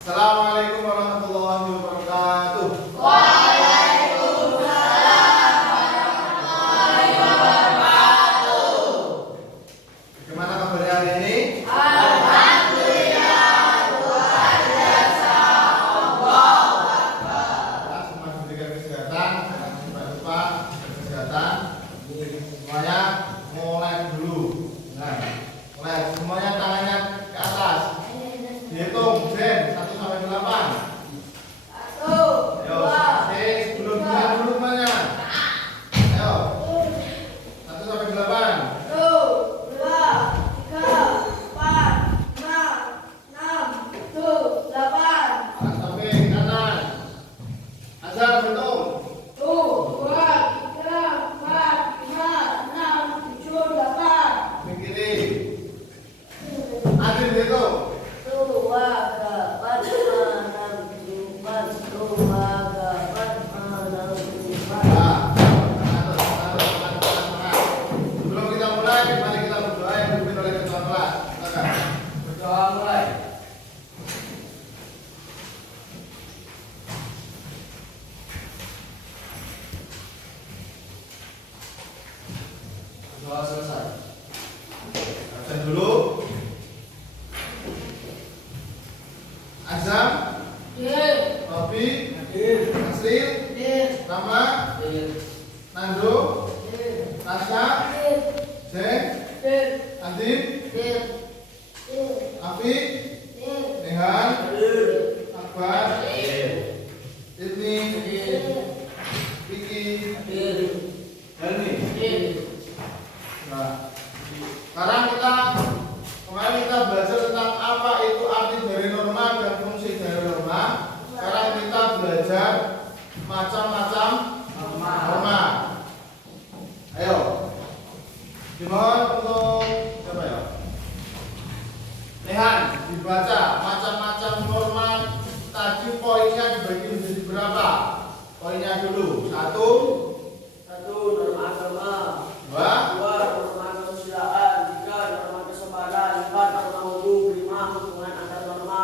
Assalamualaikum warahmatullahi wabarakatuh. Waalaikumsalam warahmatullahi wabarakatuh. Bagaimana kabarnya hari ini? Alhamdulillah, luar biasa. Allahu Akbar. Semua diberikan kesehatan, jangan sampai lupa kesehatan. Semuanya mulai dulu. Nah, mulai semuanya tangannya ke atas. Dihitung Jen 1 sampai 8. Satu, Ayo, dua, sebelum bilang dulu semuanya. Ayo, 1 sampai 8. satu, dua, tiga, empat, enam, tujuh, delapan. Tangan samping kanan. Azhar berhitung. Satu, dua, tiga, empat, lima, enam, tujuh, delapan. Samping kiri. Adil berhitung. Dua, delapan, enam, empat, dua, delapan, enam, empat. Nah, sebelum kita mulai, mari kita berdoa yang dipimpin oleh ketua kelas. Silakan. Berdoa mulai. Doa selesai. Absen dulu. Azam, Dir, Robi, Hadir. Nasril, dir, Rama, Hadir. Nando, dir, Tasya, dir, Zek, dir, Adib, dir, dir, Afi, dir, Rehan, Hadir. Akbar, Hadir. Ibni, dir, Vicky, Hadir. Helmi. dir. Nah, sekarang kemarin kita belajar tentang apa itu arti dari norma dan fungsi dari norma. Sekarang kita belajar macam-macam norma. Ayo, dimohon untuk siapa ya? Rehan, dibaca macam-macam norma. Tadi poinnya dibagi menjadi berapa? Poinnya dulu. Satu, Satu, norma agama. dua, Dua, norma kesusilaan. Tiga, norma kesabaran. Empat, norma wudu. Lima, hubungan antar norma.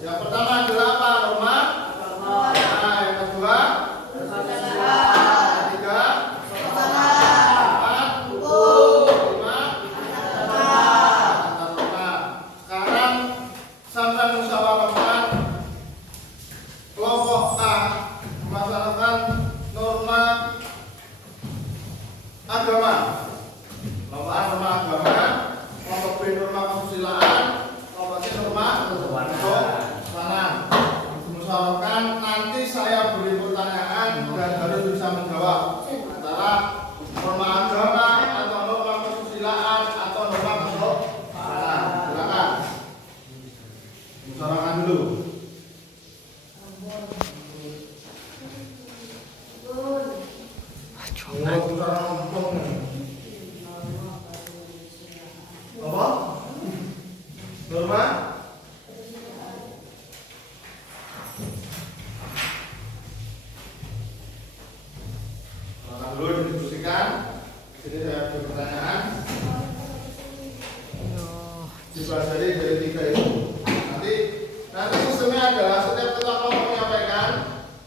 yang pertama adalah apa? Norma. Agama. Nah, yang kedua, Norma kesusilaan. yang ketiga, Sabar, empat, hukum, lima, sabar. antar norma. Sekarang sampai musyawarahkan kelompok A memasalahkan norma agama. Kelompok A norma agama, kelompok B norma kesusilaan, kelompok C norma ketuhanan. Musyawarahkan, nanti saya beri pertanyaan dan harus bisa menjawab antara norma agama atau norma kesusilaan atau norma ketuhanan. Silakan. Musyawarahkan dulu. Apa? Norma? Silakan dulu didiskusikan. Jadi saya beri pertanyaan. Dipelajari dari tiga itu. Nanti sistemnya adalah setiap ketua kelompok menyampaikan,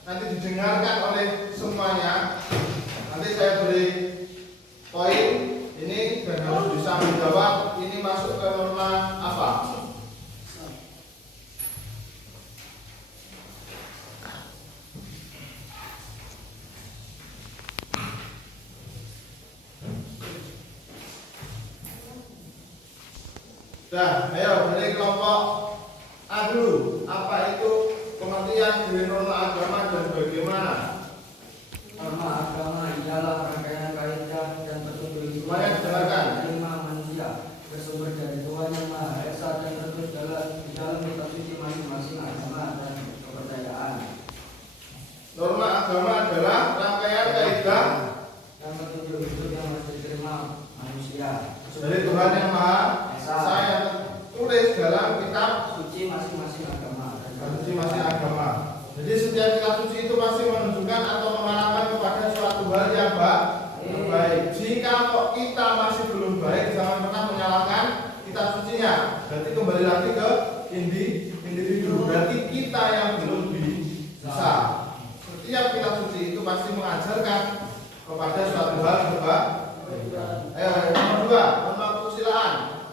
nanti didengarkan oleh semuanya. Nanti saya beri poin ini dan harus bisa menjawab ini masuk ke norma apa. Dah, ayo dari kelompok A dulu. Apa itu pengertian dari norma agama dan bagaimana? Norma agama ialah rangkaian kaidah dan petunjuk Semuanya didengarkan. lima manusia bersumber dari Tuhan yang Maha Esa dan terus di dalam kitab suci masing-masing agama dan kepercayaan. Norma agama adalah rangkaian kaidah Dan petunjuk hidup yang harus diterima manusia dari Tuhan yang Maha Esa yang tertulis dalam kitab suci masing-masing agama. suci masing agama. Jadi setiap kitab suci itu masih menunjukkan atau mengarahkan kepada suatu hal yang baik. Jika kok kita masih belum baik, jangan pernah menyalahkan kitab sucinya. Berarti kembali lagi ke individu. Berarti kita yang belum bisa. Setiap kitab suci itu pasti mengajarkan kepada suatu hal coba. Ayo, nomor 2, norma kesusilaan.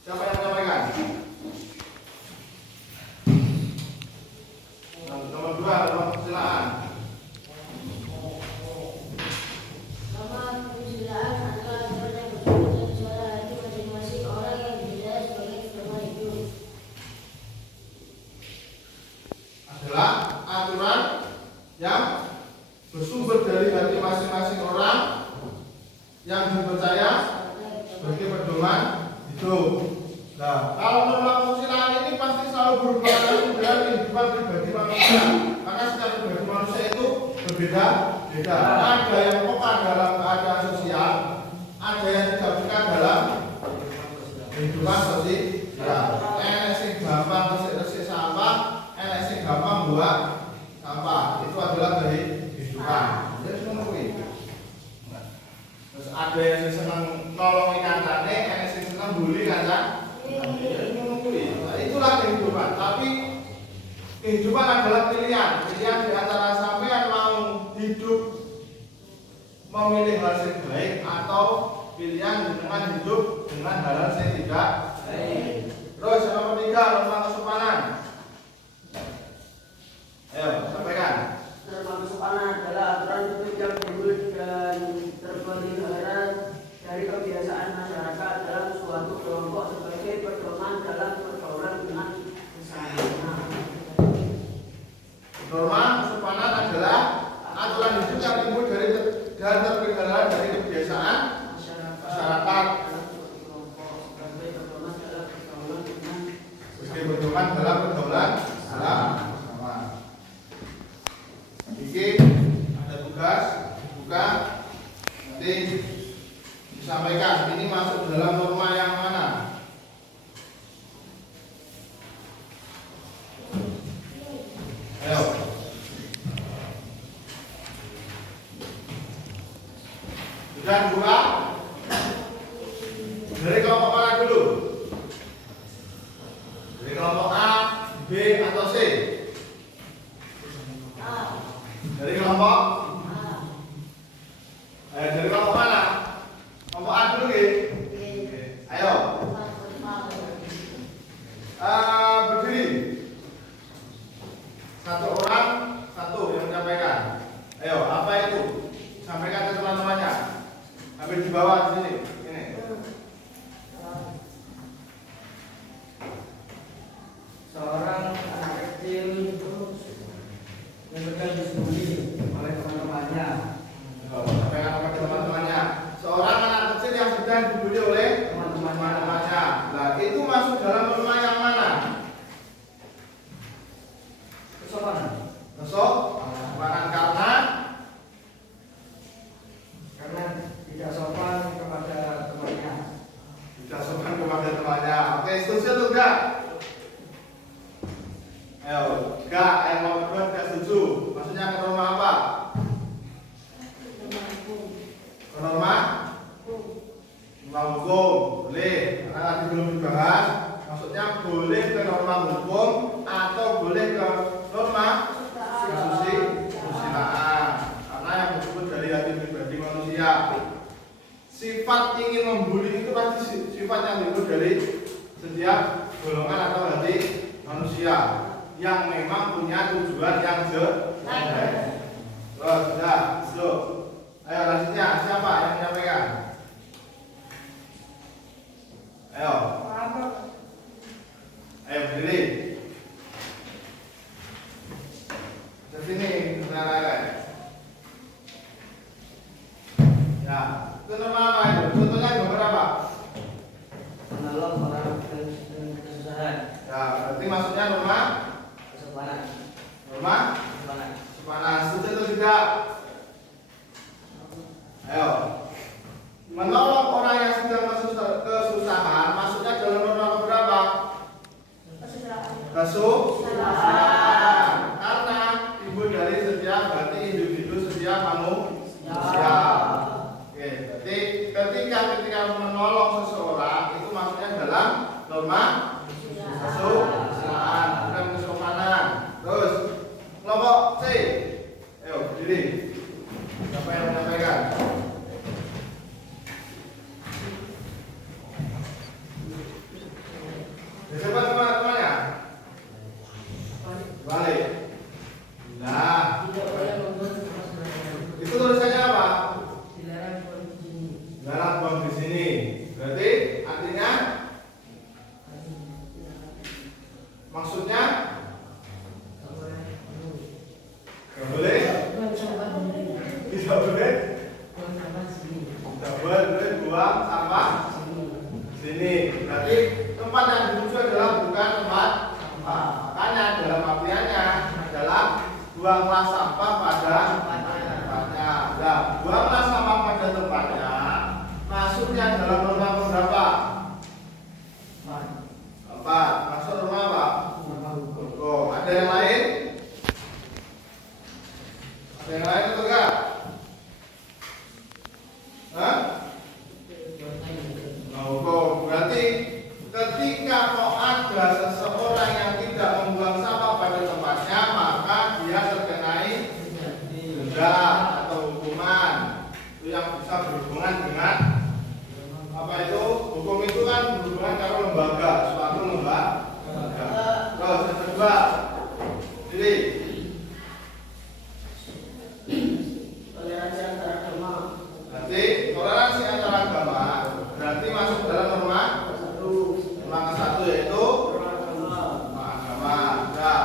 Siapa yang menyampaikan? Nomor 2, norma kesusilaan. Norma kesusilaan adalah aturan yang bersumber dari suara hati masing-masing orang yang dinilai sebagai norma hidup. Adalah aturan yang bersumber dari hati masing-masing orang yang dipercaya sebagai pedoman hidup. Nah, kalau norma kesusilaan ini pasti selalu berhubungan dengan kehidupan pribadi manusia. Karena setiap pribadi manusia itu berbeda-beda. Ada yang peka dalam keadaan sosial, ada yang tidak peka dalam kehidupan sosial. Enek sing gampang resik sampah, enek sing gampang buang sampah. Itu adalah kehidupan. Jadi ngono kuwi. Terus ada yang senang nolongi kancane, ada yang senang bully kancan. Nah, itulah kehidupan. Tapi kehidupan adalah pilihan. Pilihan di antara sampean mau hidup memilih hal yang baik atau pilihan dengan hidup dengan hal yang tidak baik. Terus yang nomor 3, norma kesopanan. Ayo, sampaikan. Norma kesopanan adalah aturan hidup yang timbul dan terpelihara dari kebiasaan masyarakat dalam suatu kelompok sebagai pedoman dalam pergaulan dengan sesama. Norma kesopanan adalah aturan hidup yang timbul dari dan terpelihara dari kebiasaan masyarakat sebagai pedoman dalam pergaulan bersama. Iki ada tugas dibuka, nanti disampaikan ini masuk dalam norma yang mana. Ayo. Sudah buka? Dari kelompok mana dulu? Dari kelompok A, B, atau C? Dari kelompok? Dari kelompok mana? Kelompok A dulu ya? Ayo. Berdiri. Satu orang, satu yang menyampaikan. Ayo, apa itu? Sampaikan ke teman-temannya. Ambil di bawah di sini. Ini. Seorang anak kecil yang sedang dibully oleh teman-temannya. Sampaikan kepada teman-temannya. Seorang anak kecil yang sedang dibully oleh teman-temannya. Nah, itu masuk dalam norma yang mana? Kesopanan. Kesopanan Karena tidak sopan kepada temannya. tidak sopan kepada temannya. Oke, setuju atau enggak? Ayo, enggak. Yang nomor 2 tidak setuju. Maksudnya ke norma apa? Ke norma? Norma hukum. Boleh. Karena tadi belum dibahas. Maksudnya boleh ke norma hukum atau boleh ke norma kesusilaan. Karena yang disebut dari hati pribadi manusia. Sifat ingin membuli itu pasti sifat yang timbul dari setiap golongan atau hati manusia yang memang punya tujuan yang jelek. Terus sudah, stop. Ayo lanjutnya, siapa yang menyampaikan? Ayo. Ayo berdiri. Ke sini, benar-benar. Ya, itu norma apa itu? Contohnya gambar apa? Menolong orang dengan kesusahan. Ya, berarti maksudnya norma Kesopanan. norma Kesopanan. kesopanan. Setuju atau tidak? Ayo. Menolong orang yang sedang kesusahan, maksudnya dalam norma berapa? Kesusahan. Karena timbul dari setiap hati individu, setiap manusia. Oke, berarti ketika menolong seseorang itu maksudnya dalam norma kesusahan. Coba teman-temannya. Balik. Nah, Tidak boleh membuang sampah sembarangan. itu tulisannya apa? Dilarang buang di sini. Dilarang buang di sini. Berarti artinya maksudnya Tak boleh buang. nggak boleh, Buang sampah di sini. tidak boleh, Buang sampah di sini. tidak boleh buang sampah Sini. sini. Berarti tempat yang dituju adalah bukan tempat sampah. Makanya dalam artiannya adalah buanglah sampah pada tempatnya. Nah, buanglah sampah pada tempatnya. Masuknya dalam norma berapa? 4. Masuk norma apa? Hukum. Ada yang lain? Ada yang lain atau enggak? Hah? Hukum. Berarti ketika kok ada seseorang yang tidak membuang sampah pada tempatnya, maka dia terkenai denda atau hukuman. Itu yang bisa berhubungan dengan apa itu? Hukum itu kan berhubungan dengan lembaga, suatu lembaga. Terus yang kedua, jadi Toleransi antar agama. berarti toleransi antar agama berarti masuk dalam norma ke-1 yaitu norma agama. Nah,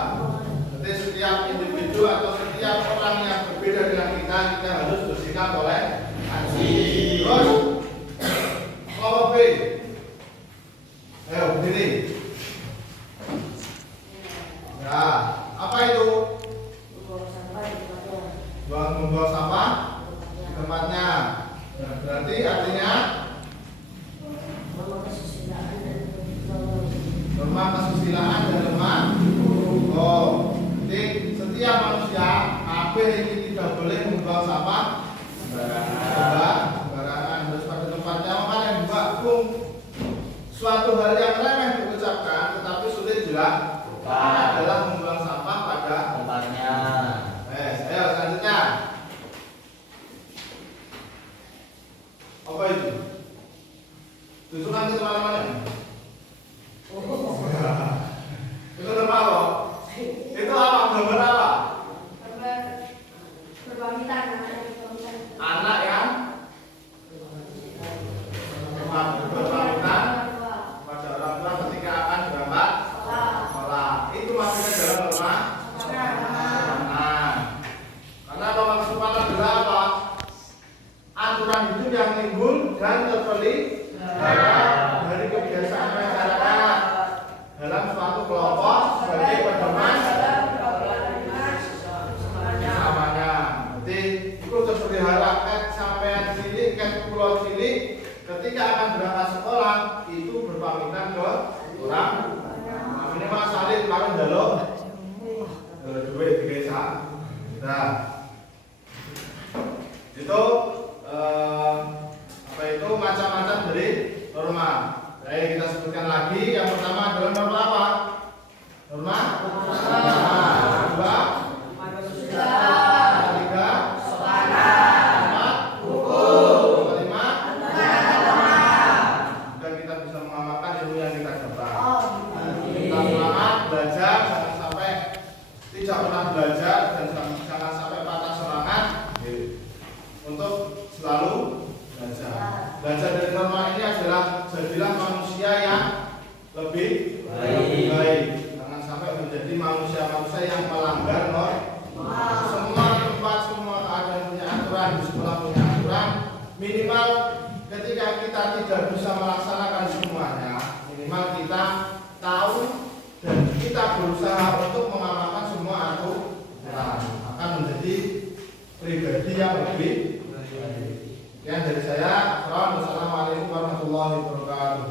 berarti setiap individu atau setiap orang yang berbeda dengan kita harus bersikap toleransi. Terus kelompok B, ayo berdiri. Ya, apa itu? Membuang sampah di tempatnya. Membuang sampah di tempatnya. Nah, berarti artinya Norma kesusilaan dan kebetulan. norma kesusilaan dan norma hukum. Jadi setiap manusia ini tidak boleh membuang sampah sembarangan, harus pada tempatnya. Makanya juga suatu hal yang remeh diucapkan tetapi sulit dilakukan adalah membuang sampah pada tempatnya. Ayo selanjutnya. Apa itu? Tunjukkan ke teman-teman ya. Itu nama apa? Itu apa? Gambar apa? Berpamitan, anak berpamitan. Anak yang berpamitan pada orang tua ketika akan berangkat sekolah. Itu masuknya dalam norma kesopanan. Karena norma kesopanan adalah apa? Aturan hidup yang timbul dan terpelihara dari kebiasaan masyarakat dalam suatu kelompok sebagai pedoman samanya. Jadi itu terpelihara sampean cilik pulau cilik ketika akan berangkat sekolah itu berpamitan ke orang minimal salin kalian jaluk duit di desa. Nah, itu apa itu macam-macam dari norma. Baik, kita sebutkan lagi. Yang pertama adalah norma apa? Norma. Kedua. Ketiga. Keempat. Hukum. Kelima. Dan kita bisa mengamalkan ilmu yang kita dapat. Kita semangat belajar, jangan sampai tidak pernah belajar dan jangan sampai patah semangat untuk selalu belajar. Belajar dari norma ini adalah jadilah manusia yang lebih baik. Jangan sampai menjadi manusia-manusia yang melanggar norma. Semua tempat, semua keadaan punya aturan, di sekolah punya aturan. Minimal ketika kita tidak bisa melaksanakan semuanya, minimal kita tahu dan kita berusaha untuk mengamalkan semua aturan. Akan menjadi pribadi yang lebih baik. Yang dari saya, assalamualaikum warahmatullahi wabarakatuh.